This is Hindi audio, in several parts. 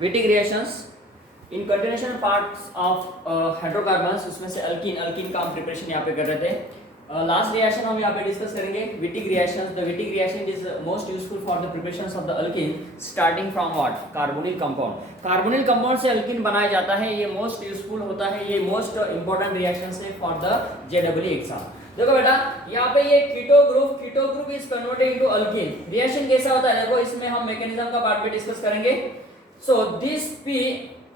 Wittig reactions in continuation parts of hydrocarbons, उसमें से अल्कीन, अल्कीन का हम प्रिपरेशन यहाँ पे कर रहे थे। लास्ट रिएक्शन हम यहाँ पे डिस्कस करेंगे Wittig reactions. The Wittig reaction is most useful for the preparation of the alkene starting from what, carbonyl compound. Carbonyl compound से अल्कीन बनाया जाता है, ये मोस्ट यूजफुल होता है, ये मोस्ट इंपॉर्टेंट रिएक्शन है फॉर द जेडब्ल्यू एग्जाम। देखो बेटा यहाँ पे ये keto group is converted into alkene. Reaction कैसा होता है देखो, इसमें हम मैकेनिज्म का पार्ट में डिस्कस करेंगे। So this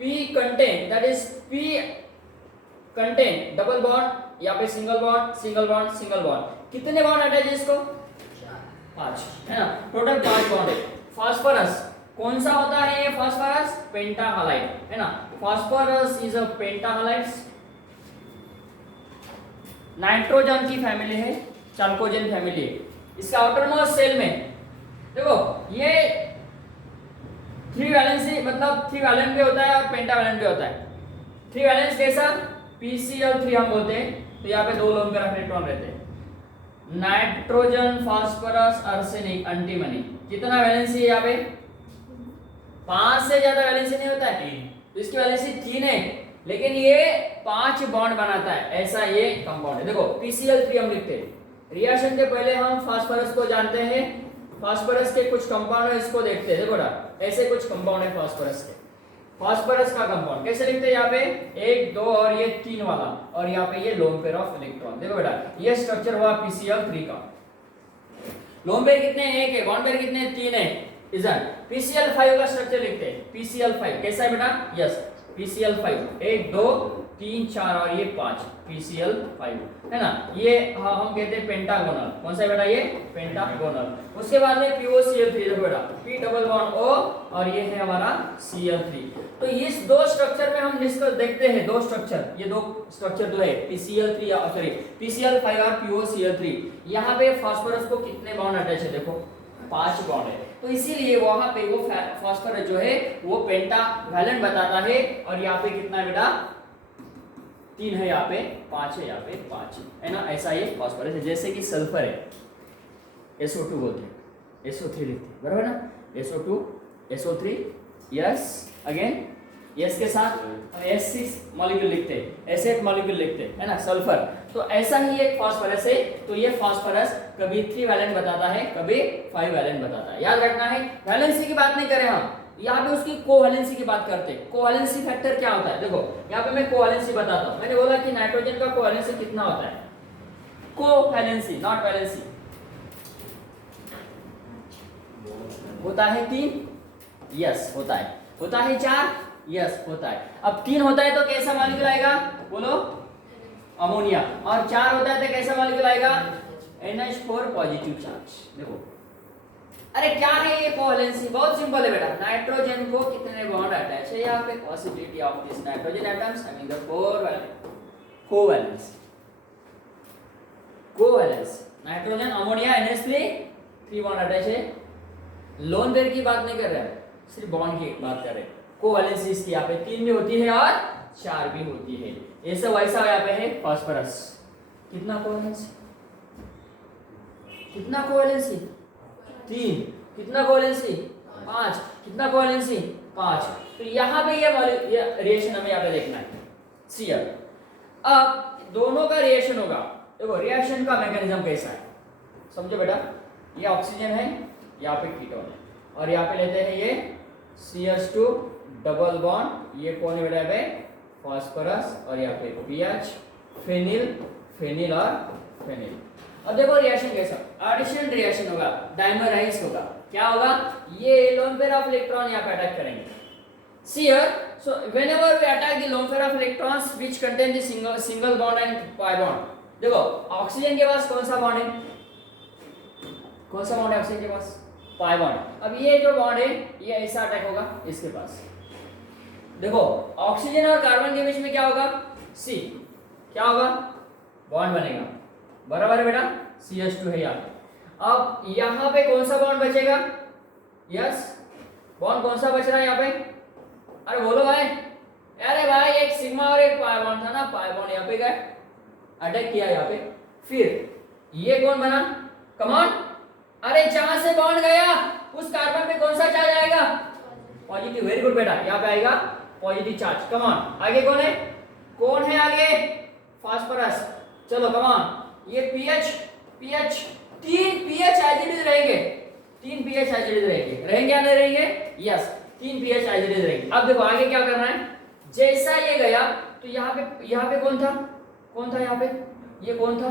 P contain, that is P contain double bond, यहाँ पे single bond single bond single bond. कितने बॉन्ड अटैच है इसको? 5 है ना, टोटल 5 बॉन्ड है। फास्फोरस कौन सा होता है ये? फास्फोरस पेंटाहालाइड है ना, फास्फोरस इज अ पेंटाहालाइड। नाइट्रोजन की फैमिली है, चाल्कोजेन फैमिली है। इसका आउटरमोस्ट सेल में देखो ये 3 वैलेंसी, मतलब 3 वैलेंट भी होता है और पेंटावैलेंट भी होता है। 3 वैलेंस कैसा? PCl3 हम बोलते हैं, तो यहाँ पे 2 लोन पे इलेक्ट्रॉन रहते हैं। Nitrogen, phosphorus, arsenic, antimony. कितना वैलेंसी है यहाँ पे? 5 से ज्यादा वैलेंसी नहीं होता है, तो इसकी वैलेंसी 3 है, लेकिन ये 5 बॉन्ड बनाता है, ऐसा ये कंपाउंड है। देखो PCl3 हम लिखते हैं। रिएक्शन के पहले हम फास्फोरस को जानते हैं, फास्फोरस के कुछ कंपाउंड है, इसको देखते हैं। देखो ना ऐसे कुछ कंपाउंड है फास्फोरस के। फास्फोरस का कंपाउंड कैसे लिखते हैं? यहाँ पे 1 2 और ये 3 वाला, और यहाँ पे ये लोन पेयर ऑफ इलेक्ट्रॉन। देखो बेटा ये स्ट्रक्चर हुआ PCl3 का। लोन पेयर कितने हैं? 1 है। बॉन्ड पेयर कितने हैं? 3 है। इजन PCl5 का स्ट्रक्चर लिखते हैं। PCl5 कैसा है बेटा? यस PCl5 1 2 3 4 और ये 5 PCl5 है ना। ये हम कहते हैं पेंटागोनल। कौन सा बेटा? ये पेंटागोनल। उसके बाद में POCl3 देखो बेटा, P डबल बॉन्ड O और ये है हमारा Cl3। तो इस 2 स्ट्रक्चर में हम डिस्कस देखते हैं, 2 स्ट्रक्चर, ये 2 स्ट्रक्चर जो है PCl3 सॉरी PCl5 और POCl3। यहाँ पे फास्फोरस को कितने बॉन्ड अटैच है? देखो 5 बॉन्ड है, तो इसीलिए वहां पे वो फास्फोरस जो है वो पेंटावैलेंट बताता है। और यहाँ पे कितना है बेटा? 3 है, यहाँ पे 5 है, यहाँ पे 5 है ना, ऐसा ये फास्फोरस है। जैसे कि सल्फर है, SO2 बोलते हैं, SO3 लिखते हैं, बराबर ना, SO2 SO3 yes again yes के साथ हम S6 मॉलिक्यूल लिखते हैं, S8 मॉलिक्यूल लिखते हैं, है ना, सल्फर। तो ऐसा ही एक फास्फोरस है। तो ये फास्फोरस कभी 3 वैलेंट बताता है, कभी 5 वैलेंट बताता है। याद रखना है, वैलेंसी की बात नहीं करें हम, यहाँ पे उसकी कोवैलेंसी की बात करते हैं। कोवैलेंसी फैक्टर क्या होता है? देखो यहाँ पे मैं कोवैलेंसी बताता हूँ। मैंने बोला कि नाइट्रोजन का कोवैलेंसी कितना होता है? कोवैलेंसी नॉट वैलेंसी होता है 3, यस होता है। होता है 4, यस होता है। अब 3 होता है तो कैसा मॉलिक्यूल आएगा? बोलो अमोनिया। और 4 होता है तो कैसा मॉलिक्यूल आएगा? NH4 positive charge. देखो अरे क्या है ये कोवैलेंसी? बहुत सिंपल है बेटा। नाइट्रोजन को कितने बॉन्ड अटैच है? यहाँ पे possibility of this nitrogen atoms having the 4 covalence. Covalence nitrogen ammonia NH3 3 bond attach है। लोन पेयर की बात नहीं कर रहे हैं, सिर्फ बॉन्ड की बात कर रहे हैं। कोवैलेंसी इसकी यहाँ पे 3 भी होती है और 4 भी होती है। ये सब वैसा यहाँ पे है फास्फोरस। कितना कोवैलेंसी? कितना कोवैलेंसी? 3। कितना कोवैलेंसी? 5। कितना कोवैलेंसी? 5। तो यहाँ पे ये रिएक्शन हमें यहाँ पे देखना है। Cl अब दोनों का रिएक्शन होगा। देखो रिएक्शन का मैकेनिज्म कैसा है समझो बेटा। ये ऑक्सीजन है, यहाँ पे कीटोन है, और यहाँ पे लेते हैं ये CH2 डबल बॉन्ड। ये कौन है बेटा? पे फास्फोरस, और यहाँ पे PH फेनिल और फेनिल। अब देखो रिएक्शन कैसा? एडिशन रिएक्शन होगा, डाइमराइज होगा। क्या होगा? ये लोन पेयर ऑफ इलेक्ट्रॉन यहाँ पे अटैक करेंगे। See here, so whenever we attack the lone pair of electrons which contain the single bond and pi bond. देखो ऑक्सीजन के पास कौन सा बॉन्ड है? कौन सा बॉन्ड है ऑक्सीजन के पास? Pi bond. अब ये जो बॉन्ड है ये ऐसा अटैक होगा इसके पास। देखो ऑक्सीजन और कार्बन के बीच में क्या होगा? C क्या होगा? बॉन्ड बनेगा, बराबर है बेटा। CH2 है यहाँ। अब यहाँ पे कौन सा बॉन्ड बचेगा? यस बॉन्ड कौन सा बच रहा है यहाँ पे? अरे बोलो भाई। अरे भाई एक सिग्मा और एक पाई बॉन्ड था ना, पाई बॉन्ड यहाँ पे गए अटैक किया यहाँ पे। फिर ये कौन बना? Come on. अरे जहां से बॉन्ड गया उस कार्बन पे कौन सा चार्ज आएगा? पॉजिटिव, वेरी गुड बेटा, यहाँ पे आएगा पॉजिटिव चार्ज। कम ऑन, आगे कौन है आगे? फास्फोरस। चलो कम ऑन, ये pH 3 pH as it is रहेंगे, 3 पीएच एज इट इज रहेंगे या नहीं रहेंगे? Yes, 3 pH as it is रहेंगे। अब देखो आगे क्या करना है, जैसा ये गया तो यहाँ पे कौन था यहाँ पे? ये कौन था?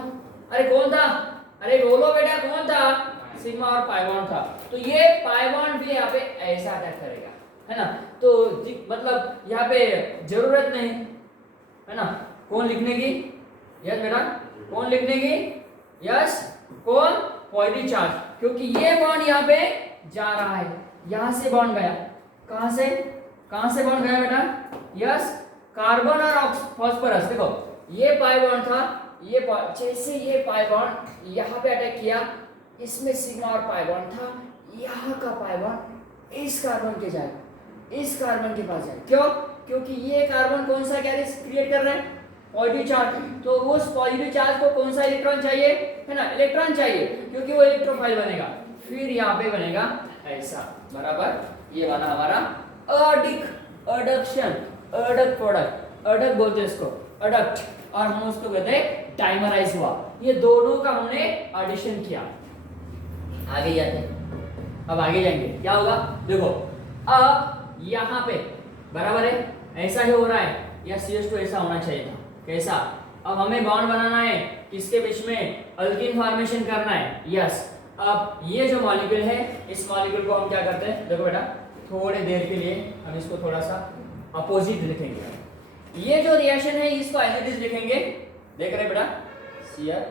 अरे कौन था? अरे बोलो बेटा कौन था? सिग्मा और पाई बॉन्ड था। तो ये पाई बॉन्ड भी यहाँ पे ऐसा अटैक करेगा, है ना? तो मतलब यहाँ पे जरूरत नहीं, है ना? कौन लिखने की? यस बेटा, कौन लिखने की? यस, कौन? पॉजिटिव चार्ज, क्योंकि ये बॉन्ड यहाँ पे जा रहा है, यहाँ से बॉन्ड गया। कहाँ से बॉन्ड गया बेटा? यस, कार्बन और फास्फोरस। देखो ये पाई बॉन्ड था, ये जैसे ये पाई बॉन्ड यहाँ पे अटैक किया, इसमें सिग्मा और पाई बॉन्ड था, यहाँ का पाई बॉन्ड इस कार्बन के जाएगा, इस कार्बन के पास जाएगा। क्यों? क्योंकि ये कार्बन कौन सा गैस क्रिएट कर रहा है? Positive charge. तो उस पॉजिटिव चार्ज को कौन सा इलेक्ट्रॉन चाहिए, है ना? इलेक्ट्रॉन चाहिए, क्योंकि वो इलेक्ट्रोफाइल बनेगा। फिर यहाँ पे बनेगा ऐसा, बराबर। ये बना हमारा अडक्शन, अडक्ट प्रोडक्ट, अडक्ट बोलते हैं इसको, अडक्ट, और हम उसको कहते हैं डाइमराइज हुआ। ये दोनों का हमने एडिशन किया। आगे जाते हैं, अब आगे जाएंगे, क्या होगा? देखो अब यहाँ पे बराबर है, ऐसा ही हो रहा है, या CH2 ऐसा होना चाहिए था। कैसा? अब हमें बॉन्ड बनाना है, किसके बीच में? अल्कीन फॉर्मेशन करना है। यस, अब ये जो मॉलिक्यूल है, इस मॉलिक्यूल को हम क्या करते हैं? देखो बेटा, थोड़ी देर के लिए हम इसको थोड़ा सा अपोजिट लिखेंगे। ये जो रिएक्शन है इसको एज इट इज लिखेंगे, देख रहे बेटा, Cr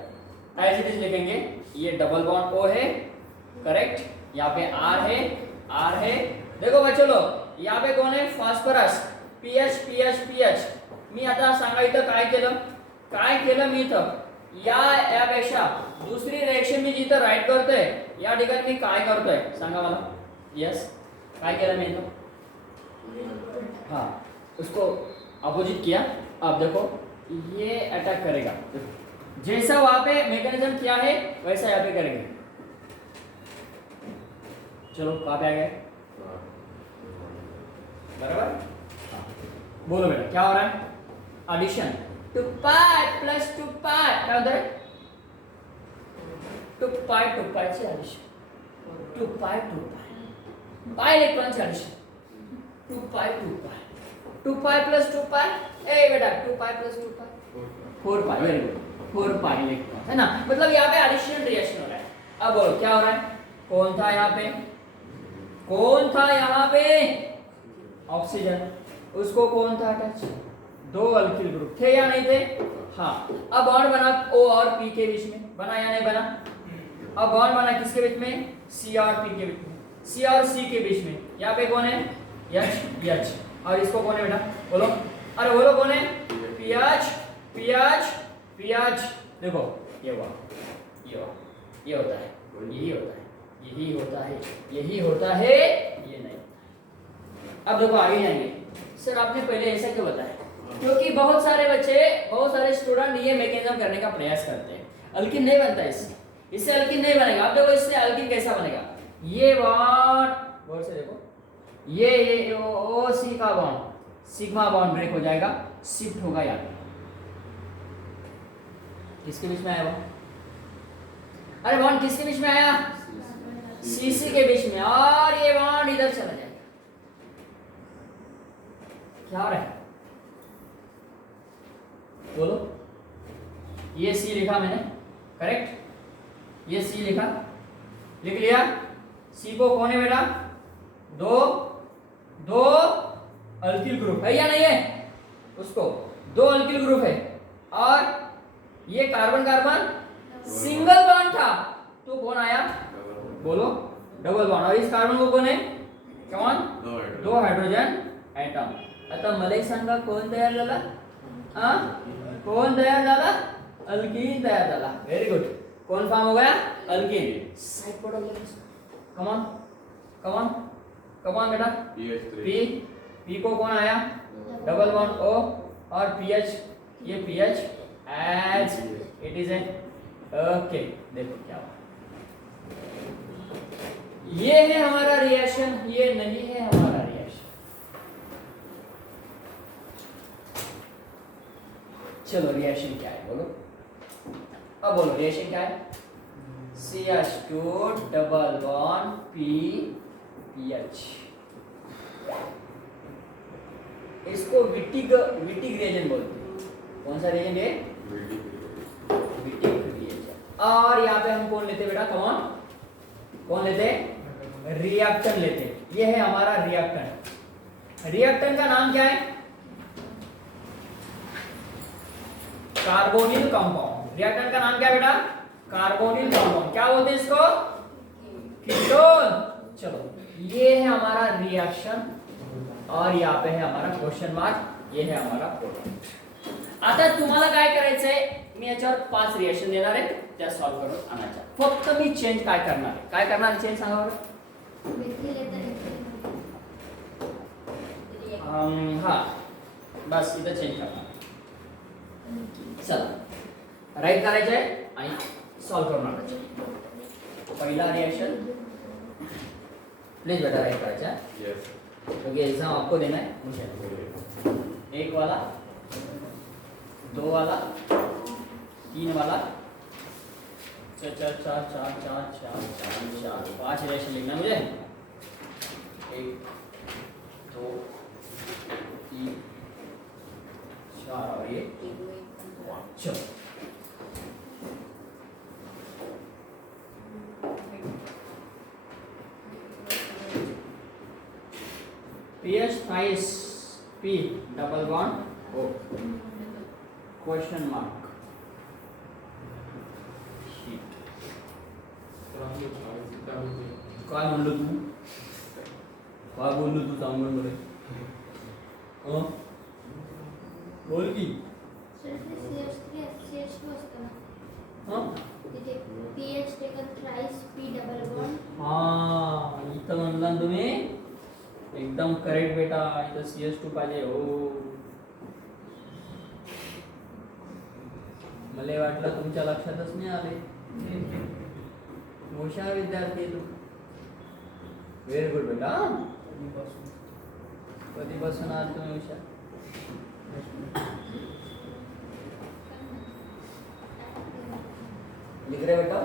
एज इट इज लिखेंगे। ये डबल बॉन्ड O है, करेक्ट। यहाँ पे R है। देखो बच्चों लोग, यहाँ पे कौन है? Phosphorus, pH. मी आता सांगा इथं काय केलं मी इथं, यापेक्षा दुसरी रिएक्शन मी जिथं राईट करतोय, या ठिकाणी मी काय करतोय सांगा मला? यस, काय केलं मी इथं? हाँ, उसको अपोजिट किया। अब देखो ये अटैक करेगा, जैसा वहां पे मैकेनिज्म किया है वैसा यहाँ पे करेंगे। चलो कहाँ पे आ गए? बराबर। बोलो बेटा क्या हो रहा है? एडिशन, 2 पाई प्लस 2 पाई क्या होता है? 2 पाई ची एडिशन, 2 पाई पाई इलेक्ट्रॉनची एडिशन, 2 पाई प्लस 2 पाई, ए बेटा 2 पाई प्लस 2 पाई 4 पाई, वेरी गुड, 4 पाई इलेक्ट्रॉन, है ना? मतलब यहाँ पे एडिशन रिएक्शन हो रहा है। अब बोलो क्या हो रहा है? कौन था यहाँ पे? ऑक्सीजन, उसको कौन था अटैच? 2 अल्किल ग्रुप थे या नहीं थे? हाँ। अब बॉन्ड बना O और P के बीच में, बना या नहीं बना? अब बॉन्ड बना किसके बीच में? C और P के बीच में, C और C के बीच में। यहाँ पे कौन है? H, और इसको कौन है बेटा? बोलो, अरे बोलो कौन है? PH। देखो ये हुआ, ये होता है, यही होता है, ये नहीं। अब देखो आगे जाएंगे। सर आपने पहले ऐसा क्यों बताया? क्योंकि बहुत सारे स्टूडेंट ये मैकेनिज्म करने का प्रयास करते हैं। अल्किन नहीं बनता इससे अल्किन नहीं बनेगा। अब देखो इससे अल्किन कैसा बनेगा? ये बॉन्ड, गौर से देखो, ये OC का बॉन्ड, सिग्मा बॉन्ड ब्रेक हो जाएगा, शिफ्ट होगा यहाँ पे। किसके बीच में आया बॉन्ड? अरे बॉन्ड किसके बीच में आया? CC के बीच में, और ये बॉन्ड इधर चला जाएगा। क्या हो रहा है? बोलो। ये C लिखा मैंने, करेक्ट? ये C लिख लिया। C को कौन है बेटा? दो अल्किल ग्रुप है या नहीं है? उसको 2 अल्किल ग्रुप है, और ये कार्बन सिंगल बॉन्ड था, तो कौन आया? बोलो, डबल बॉन्ड। और इस कार्बन को कौन है? कौन? 2 हाइड्रोजन एटम। आता मला सांगा कोण तयार झाला? कोण तयार झाला? अल्कीन तयार झाला। Very good. कौन फॉर्म हो गया? अल्कीन। साइड पर कम ऑन बेटा। P को कौन आया? डबल बॉन्ड O, और PH, ये PH as it is a, okay. देखो क्या हुआ, ये है हमारा रिएक्शन, ये नहीं है हमारा रिएक्शन। चलो रिएक्शन क्या है बोलो, अब बोलो रिएक्शन क्या है। CH2 डबल बॉन्ड PH, इसको विटिग रिएजेंट बोलते हैं। कौन सा रिएजेंट है? Wittig reagent. और यहाँ पे हम कौन लेते बेटा, कौन लेते? रिएक्टेंट लेते। ये है हमारा रिएक्टेंट। रिएक्टेंट का नाम क्या है? Carbonyl compound. रिएक्टेंट का नाम क्या है बेटा? Carbonyl compound. क्या बोलते हैं इसको? कीटोन। चलो ये है हमारा रिएक्शन और यहाँ पे है हमारा क्वेश्चन मार्क, ये है हमारा प्रोडक्ट। आता तुम्हाला काय करायचंय, मी याच्यावर 5 रिएक्शन देणार आहे, त्या सॉल्व करून आणायच्या। फक्त मी चेंज काय करणार आहे, काय करणार आहे चेंज सांगा बरं। हाँ बस इथं चेंज करणार। चला राईट करायचं आहे आणि सॉल्व करून आणायचं। पहिला रिएक्शन प्लीज बेटा राइट करायचा है। यस क्योंकि एग्जाम आपको देना है मुझे। 1 वाला, 2 वाला, 3 वाला, 4 4 4 4 4 4 4 4 5 रिएक्शन लिखना है मुझे। 1 2 3 4 और ये 5। चलो PH thrice P double bond O question mark sheet। काय म्हणलो तू, काय बोललो तू, सांग बरं। बोल की PH taken thrice P double bond. हाँ इथं म्हणला ना तुम्ही, एकदम करेक्ट बेटा। इथं CH2 पाहिजे हो। मला वाटलं तुमच्या लक्षातच नाही आले। हुशार विद्यार्थी तू, व्हेरी गुड बेटा। कधीपासून आज तुम्ही हुशार? लिख रहे बेटा?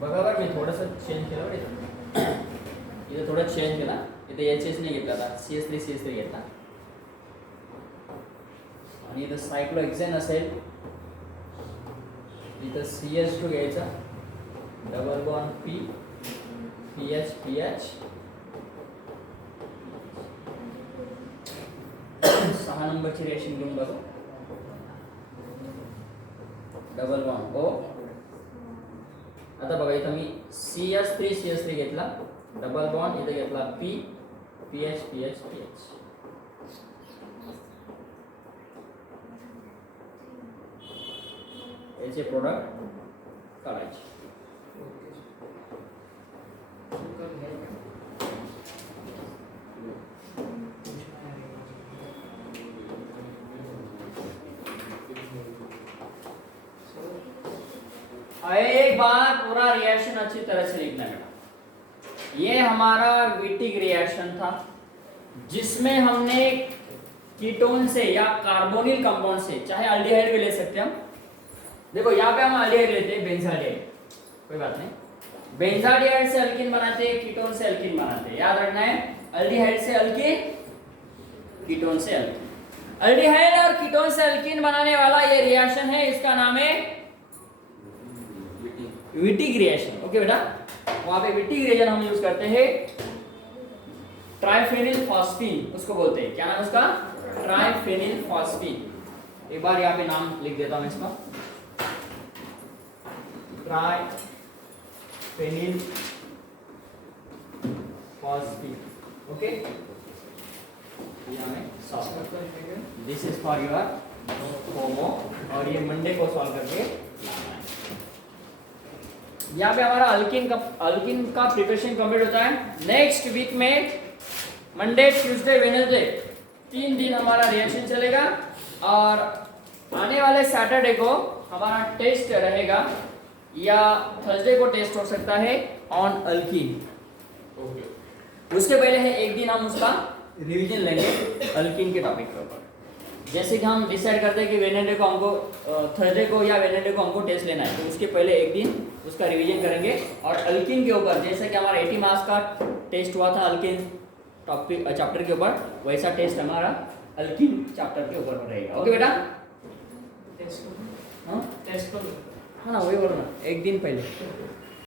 बघा बरं मी थोडंसं चेंज केलं बरं। इथं थोडं चेंज केला, इथं HS नाही घेतला, आता CH3 घेतला। आणि इथं सायक्लोहेक्सेन असेल, इथं CH2 घ्यायचा, डबल बॉन्ड P PH 6 नंबरची रिएक्शन घेऊन बघू। Double bond O। आता बघा इथं मी CH3 घेतला, डबल बॉन्ड इथं घेतला P PH याचे प्रोडक्ट काढायचे। एक बार पूरा रिएक्शन अच्छी तरह से लिखना है। ये हमारा विटिग रिएक्शन था जिसमें हमने कीटोन से या कार्बोनिल कंपाउंड से, चाहे अल्डिहाइड भी ले सकते हैं हम। देखो यहाँ पे हम अल्डिहाइड लेते हैं, बेंजाडिहाइड, कोई बात नहीं। बेंजाडिहाइड से अल्कीन बनाते हैं, कीटोन से अल्कीन बनाते हैं। याद रखना है, अल्डिहाइड से अल्कीन, कीटोन से अल्कीन। अल्डिहाइड और कीटोन से अल्कीन बनाने वाला ये रिएक्शन है, इसका नाम है विटिग रिएक्शन। ओके बेटा, वहां पे विटिग रिएक्शन हम यूज करते हैं। ट्राइफेनिल फॉस्फीन उसको बोलते हैं। क्या नाम है उसका? ट्राइफेनिल फॉस्फीन। एक बार यहाँ पे नाम लिख देता हूँ इसका, ट्राइफेनिल फॉस्फीन। ओके, ये हमें सॉल्व करते हैं। दिस इज फॉर योर होमो, और ये मंडे को सॉल्व करके यहाँ पे हमारा अल्किन का प्रिपरेशन कंप्लीट होता है। नेक्स्ट वीक में मंडे ट्यूसडे वेडनेसडे 3 दिन हमारा रिएक्शन चलेगा और आने वाले सैटरडे को हमारा टेस्ट रहेगा या थर्सडे को टेस्ट हो सकता है ऑन अल्किन। उसके पहले है एक दिन हम उसका रिवीजन लेंगे अल्किन के टॉपिक के ऊपर। जैसे कि हम डिसाइड करते हैं कि वेडनेसडे को हमको थर्सडे को या वेडनेसडे को हमको टेस्ट लेना है, तो उसके पहले एक दिन उसका रिवीजन करेंगे और अल्किन के ऊपर जैसे कि हमारा 80 मार्क्स का टेस्ट हुआ था अल्किन टॉपिक चैप्टर के ऊपर, वैसा टेस्ट हमारा अल्किन चैप्टर के ऊपर रहेगा। ओके बेटा? टेस्ट हाँ टेस्ट हाँ वही बोलो ना, एक दिन पहले